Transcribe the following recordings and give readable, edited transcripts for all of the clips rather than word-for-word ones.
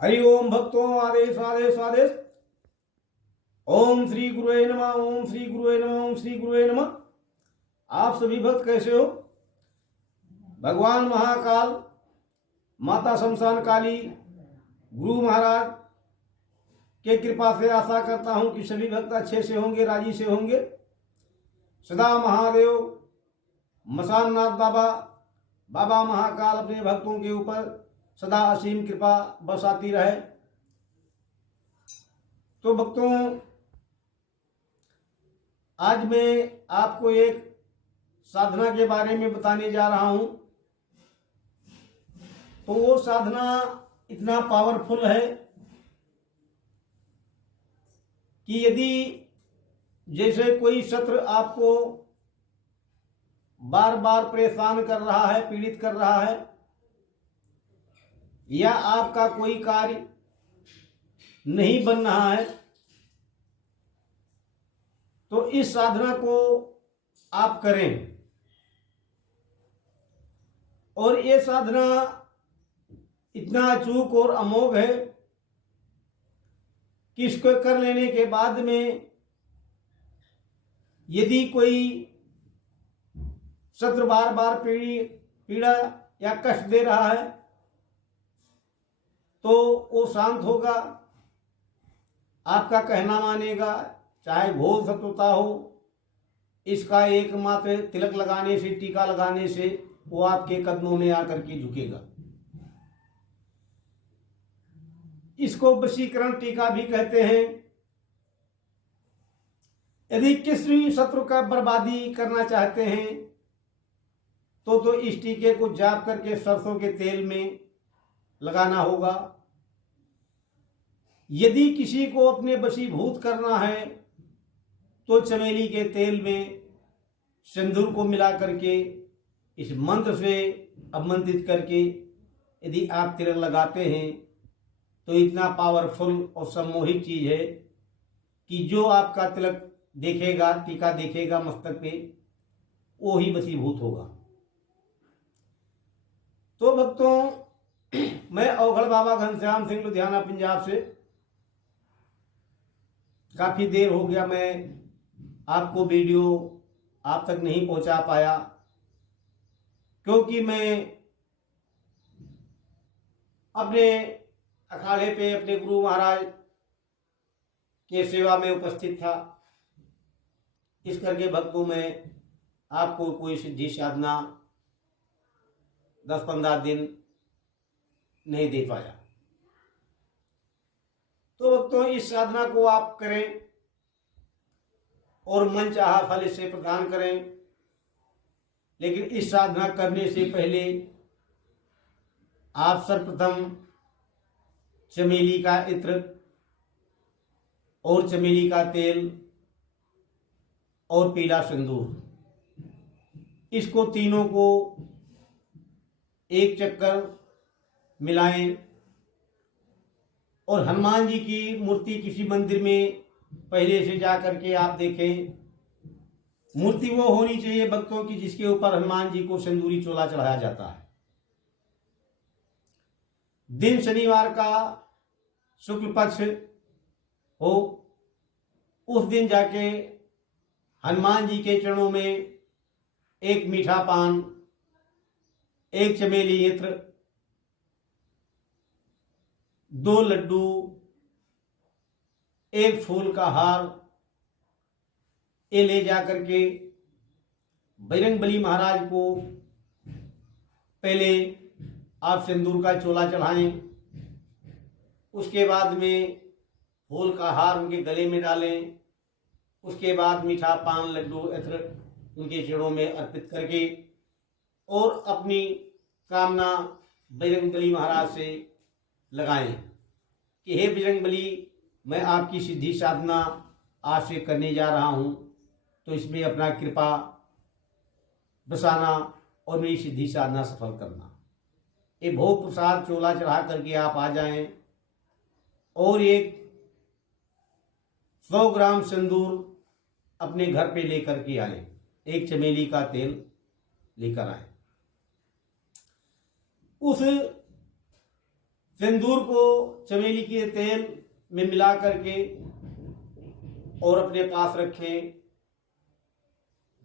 हरि ओम भक्तों, आदेश आदेश आदेश। ओम श्री गुरुवे नमः, ओम श्री गुरुवे नमः, ओम श्री गुरुवे नमः। आप सभी भक्त कैसे हो? भगवान महाकाल, माता शमशान काली, गुरु महाराज के कृपा से आशा करता हूं कि सभी भक्त अच्छे से होंगे, राजी से होंगे। सदा महादेव मसाननाथ बाबा, बाबा महाकाल अपने भक्तों के ऊपर सदा असीम कृपा बरसाती रहे। तो भक्तों, आज मैं आपको एक साधना के बारे में बताने जा रहा हूं। तो वो साधना इतना पावरफुल है कि यदि जैसे कोई शत्रु आपको बार बार परेशान कर रहा है, पीड़ित कर रहा है, या आपका कोई कार्य नहीं बन रहा है, तो इस साधना को आप करें। और ये साधना इतना अचूक और अमोघ है कि इसको कर लेने के बाद में यदि कोई शत्रु बार बार पीड़ा या कष्ट दे रहा है तो वो शांत होगा, आपका कहना मानेगा। चाहे घोर शत्रुता हो, इसका एकमात्र तिलक लगाने से, टीका लगाने से वो आपके कदमों में आकर के झुकेगा। इसको वशीकरण टीका भी कहते हैं। यदि किसी शत्रु का बर्बादी करना चाहते हैं तो इस टीके को जाप करके सरसों के तेल में लगाना होगा। यदि किसी को अपने वशीभूत करना है तो चमेली के तेल में सिंदूर को मिला करके इस मंत्र से अवमंत्रित करके यदि आप तिलक लगाते हैं तो इतना पावरफुल और सम्मोहित चीज है कि जो आपका तिलक देखेगा, टीका देखेगा मस्तक पे, वो ही वशीभूत होगा। तो भक्तों, मैं अवघड़ बाबा घनश्याम सिंह, लुधियाना पंजाब से काफी देर हो गया मैं आपको वीडियो आप तक नहीं पहुंचा पाया, क्योंकि मैं अपने अखाड़े पे अपने गुरु महाराज के सेवा में उपस्थित था। इस करके भक्तों में आपको कोई सिद्धि साधना 10-15 दिन नहीं दे पाया। तो भक्तों, इस साधना को आप करें और मन चाहा फल इससे प्रदान करें। लेकिन इस साधना करने से पहले आप सर्वप्रथम चमेली का इत्र और चमेली का तेल और पीला सिंदूर, इसको तीनों को एक चक्कर मिलाएं और हनुमान जी की मूर्ति किसी मंदिर में पहले से जा करके आप देखें। मूर्ति वो होनी चाहिए भक्तों की जिसके ऊपर हनुमान जी को सिंदूरी चोला चढ़ाया जाता है। दिन शनिवार का शुक्ल पक्ष हो, उस दिन जाके हनुमान जी के चरणों में एक मीठा पान, एक चमेली इत्र, 2 लड्डू, एक फूल का हार, ये ले जा करके बजरंगबली महाराज को पहले आप सिंदूर का चोला चढ़ाएं। उसके बाद में फूल का हार उनके गले में डालें। उसके बाद मीठा पान, लड्डू, इत्र उनके चरणों में अर्पित करके और अपनी कामना बजरंगबली महाराज से लगाएं कि हे बजरंगबली, मैं आपकी सिद्धि साधना आज से करने जा रहा हूं, तो इसमें अपना कृपा बसाना और मेरी सिद्धि साधना सफल करना। ये भोग प्रसाद चोला चढ़ा करके आप आ जाएं और एक 100 ग्राम सिंदूर अपने घर पे लेकर के आए, एक चमेली का तेल लेकर आए। उस सिंदूर को चमेली के तेल में मिला करके और अपने पास रखें।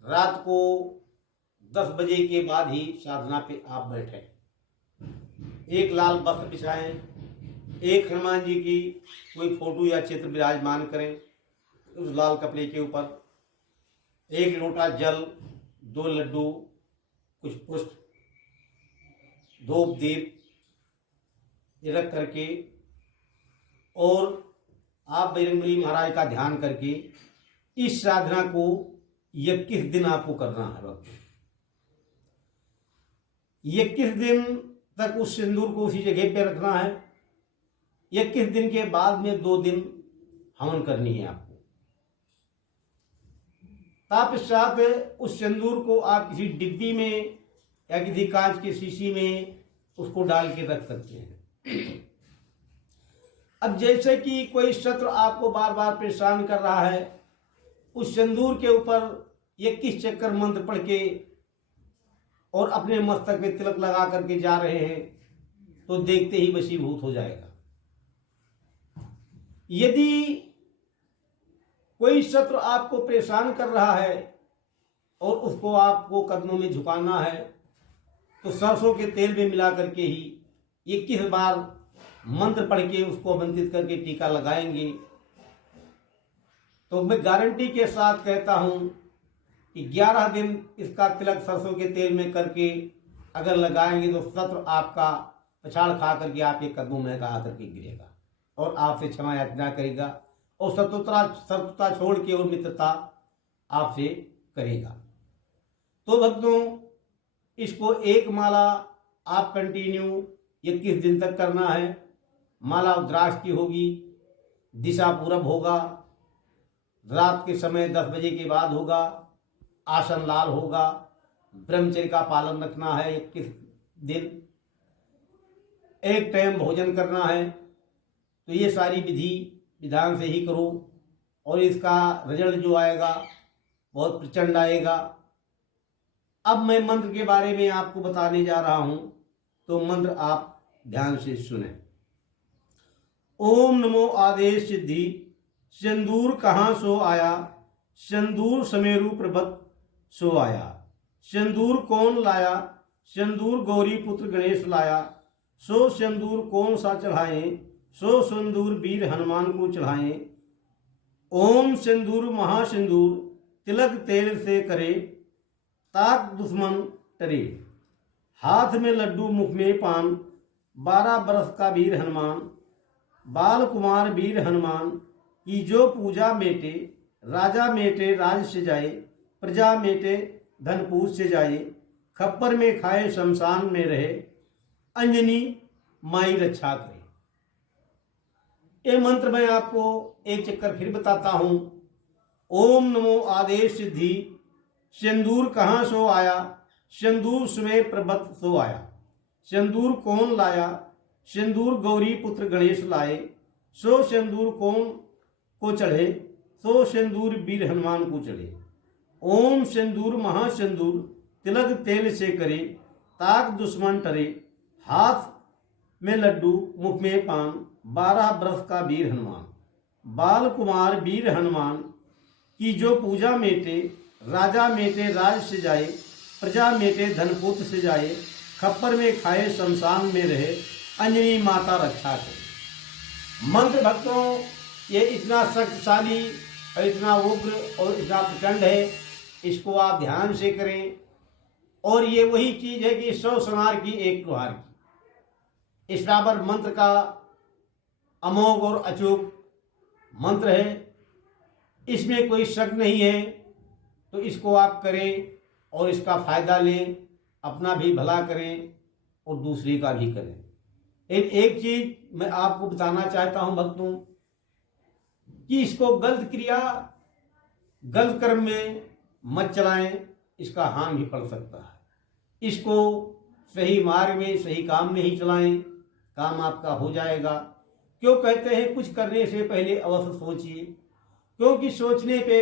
रात को 10 बजे के बाद ही साधना पे आप बैठें। एक लाल वस्त्र बिछाएं, एक हनुमान जी की कोई फोटो या चित्र विराजमान करें उस लाल कपड़े के ऊपर। एक लोटा जल, 2 लड्डू, कुछ पुष्प, धूप दीप ये रख करके और आप बजरंगबली महाराज का ध्यान करके इस साधना को 21 दिन आपको करना है भक्त। 21 दिन तक उस सिंदूर को उसी जगह पे रखना है। 21 दिन के बाद में 2 दिन हवन करनी है आपको। तत्पश्चात उस सिंदूर को आप किसी डिब्बी में या किसी कांच की शीशी में उसको डाल के रख सकते हैं। अब जैसे कि कोई शत्रु आपको बार बार परेशान कर रहा है, उस सिंदूर के ऊपर 21 चक्कर मंत्र पढ़ के और अपने मस्तक में तिलक लगा करके जा रहे हैं तो देखते ही वशीभूत हो जाएगा। यदि कोई शत्रु आपको परेशान कर रहा है और उसको आपको कदमों में झुकाना है तो सरसों के तेल में मिला करके ही 21 बार मंत्र पढ़ के उसको आमंत्रित करके टीका लगाएंगे तो मैं गारंटी के साथ कहता हूं कि 11 दिन इसका तिलक सरसों के तेल में करके अगर लगाएंगे तो शत्रु आपका पछाड़ खा करके आपके कदमों में आकर के गिरेगा और आपसे क्षमा याचना करेगा और शत्रुता छोड़ के और मित्रता आपसे करेगा। तो भक्तों, इसको एक माला आप कंटिन्यू 21 दिन तक करना है। माला रुद्राक्ष की होगी, दिशा पूरब होगा, रात के समय 10 बजे के बाद होगा, आसन लाल होगा, ब्रह्मचर्य का पालन रखना है 21 दिन, एक टाइम भोजन करना है। तो ये सारी विधि विधान से ही करो और इसका रिजल्ट जो आएगा बहुत प्रचंड आएगा। अब मैं मंत्र के बारे में आपको बताने जा रहा हूं, तो मंत्र आप ध्यान से सुने। ओम नमो आदेश सिद्धि, सिंदूर कहाँ सो आया, सिंदूर समेरु पर्वत सो आया। सिंदूर कौन लाया, सिंदूर गौरी पुत्र गणेश लाया। सो सिंदूर कौन सा चढ़ाएं, सो सिंदूर वीर हनुमान को चढ़ाएं। ओम सिंदूर महासिंदूर, तिलक तेल से करे, ताक दुश्मन टरे। हाथ में लड्डू मुख में पान, 12 बरस का वीर हनुमान। बाल कुमार वीर हनुमान की जो पूजा मेटे, राजा मेटे राज से जाए, प्रजा मेटे धनपूर से जाए। खप्पर में खाए शमशान में रहे, अंजनी माई रक्षा करे। ये मंत्र मैं आपको एक चक्कर फिर बताता हूं। ओम नमो आदेश सिद्धि, सिंदूर कहाँ सो आया, सिंदूर सुमेर पर्वत सो आया। सिंदूर कौन लाया, सिंदूर गौरी पुत्र गणेश लाए। सो सिंदूर कौन को चढ़े, सो सिंदूर वीर हनुमान को चढ़े। ओम सिंदूर महासिंदूर, तिलक तेल से करे, ताक दुश्मन टरे। हाथ में लड्डू मुख में पान, 12 बरस का वीर हनुमान। बाल कुमार वीर हनुमान की जो पूजा मेटे, राजा मेटे राज से जाए, प्रजा मेटे धनपुत्र से जाए। खप्पर में खाए शमशान में रहे, अंजनी माता रक्षा करे। मंत्र भक्तों, ये इतना शक्तिशाली और इतना उग्र और इतना प्रचंड है, इसको आप ध्यान से करें। और ये वही चीज है कि 100 सोनार की एक लोहार की। इस बराबर मंत्र का अमोघ और अचूक मंत्र है, इसमें कोई शक नहीं है। तो इसको आप करें और इसका फायदा लें, अपना भी भला करें और दूसरे का भी करें। एक चीज मैं आपको बताना चाहता हूं भक्तों, कि इसको गलत क्रिया गलत कर्म में मत चलाएं, इसका हानि भी पड़ सकता है। इसको सही मार्ग में सही काम में ही चलाएं, काम आपका हो जाएगा। क्यों कहते हैं कुछ करने से पहले अवश्य सोचिए, क्योंकि सोचने पे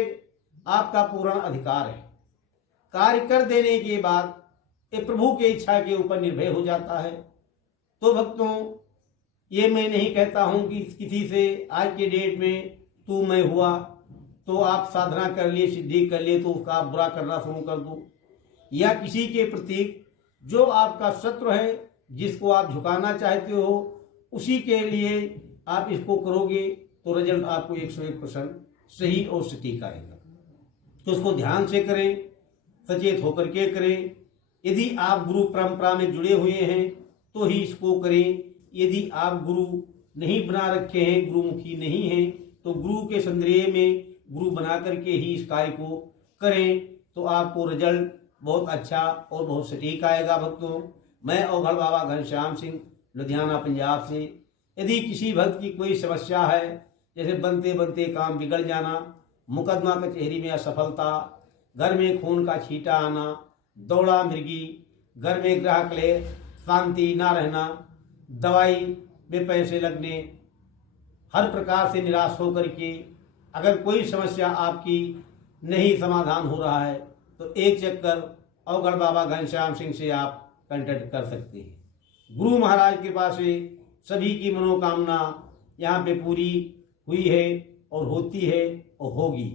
आपका पूर्ण अधिकार है। कार्य कर देने के बाद ये प्रभु की इच्छा के ऊपर निर्भर हो जाता है। तो भक्तों, ये मैं नहीं कहता हूँ कि किसी से आज के डेट में तू मैं हुआ तो आप साधना कर लिए, सिद्धि कर लिए तो उसका आप बुरा करना शुरू कर दो, या किसी के प्रति जो आपका शत्रु है, जिसको आप झुकाना चाहते हो, उसी के लिए आप इसको करोगे तो रिजल्ट आपको 101% सही और सटीक आएगा। तो उसको ध्यान से करें, सचेत होकर के करें। यदि आप गुरु परंपरा में जुड़े हुए हैं तो ही इसको करें। यदि आप गुरु नहीं बना रखे हैं, गुरुमुखी नहीं हैं, तो गुरु के संग्रह में गुरु बना करके ही इस कार्य को करें तो आपको रिजल्ट बहुत अच्छा और बहुत सटीक आएगा। भक्तों, मैं औघड़ बाबा घनश्याम सिंह, लुधियाना, पंजाब से। यदि किसी भक्त की कोई समस्या है, जैसे बनते बनते काम बिगड़ जाना, मुकदमा कचहरी में असफलता, घर में खून का छींटा आना, दौड़ा मिर्गी, घर में ग्रह क्लेश, शांति ना रहना, दवाई में पैसे लगने, हर प्रकार से निराश होकर के अगर कोई समस्या आपकी नहीं समाधान हो रहा है तो एक चक्कर औघड़ बाबा घनश्याम सिंह से आप कांटेक्ट कर सकते हैं। गुरु महाराज की कृपा से सभी की मनोकामना यहाँ पे पूरी हुई है और होती है और होगी।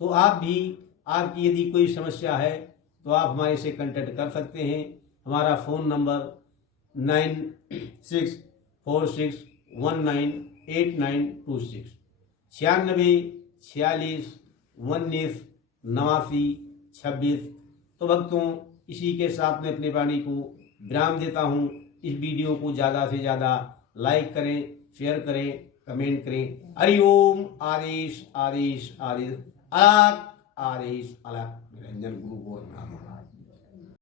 तो आप भी, आपकी यदि कोई समस्या है तो आप हमारे से कांटेक्ट कर सकते हैं। हमारा फ़ोन नंबर 9646198926 9646198926। तो भक्तों, इसी के साथ में अपने वाणी को विराम देता हूँ। इस वीडियो को ज़्यादा से ज़्यादा लाइक करें, शेयर करें, कमेंट करें। हरि ओम। आदेश आदेश आदेश, अलग आदेश अलग। निरंजन गुरु गोरखनाथ।